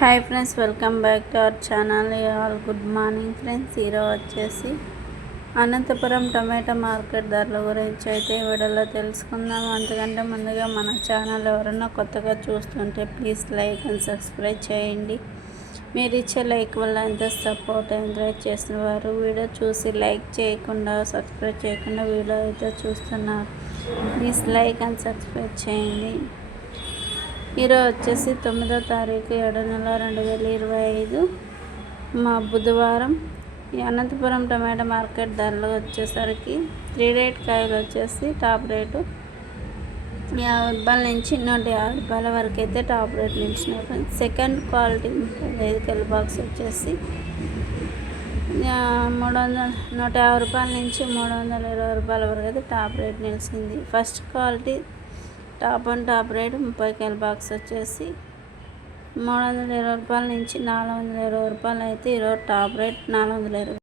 Hi friends welcome back to our channel. All good morning friends. ఈరోజు వచ్చేసి అనంతపురం టమాటా market ధరల గురించి అయితే వీడియోలో తెలుసుకుందాం. అంతకంటే ముందుగా మన ఛానల్ ఎవరన్నా కొత్తగా చూస్తుంటే ప్లీజ్ లైక్ అండ్ సబ్స్క్రైబ్ చేయండి. మీరు ఇచ్చే లైక్ వల్ల ఎంత సపోర్ట్ ఎంకరేజ్ చేసిన వారు వీడియో చూసి లైక్ చేయకుండా సబ్స్క్రైబ్ చేయకుండా వీడియో అయితే చూస్తున్నారు. ప్లీజ్ లైక్ అండ్ సబ్స్క్రైబ్ చేయండి. ఈరోజు వచ్చేసి తొమ్మిదో తారీఖు ఏడో నెల రెండు వేల ఇరవై ఐదు. మా బుధవారం ఈ అనంతపురం టమాటా మార్కెట్ ధరలు వచ్చేసరికి త్రీ రేట్ కాయలు వచ్చేసి టాప్ రేటు. యాభై రూపాయల నుంచి నూట యాభై రూపాయల వరకు అయితే టాప్ రేట్ నిలిచినాయి సెకండ్ క్వాలిటీ ఐదు బాక్స్ వచ్చేసి మూడు వందల నూట యాభై రూపాయల నుంచి మూడు వందల ఇరవై రూపాయల వరకు అయితే టాప్ రేట్ నిలిచింది. First quality top and top rate ముప్పై కేల బాక్స్ వచ్చేసి మూడు వందల ఇరవై రూపాయల నుంచి నాలుగు వందల ఇరవై రూపాయలు అయితే ఈరోజు టాప్ రేట్ నాలుగు వందల ఇరవై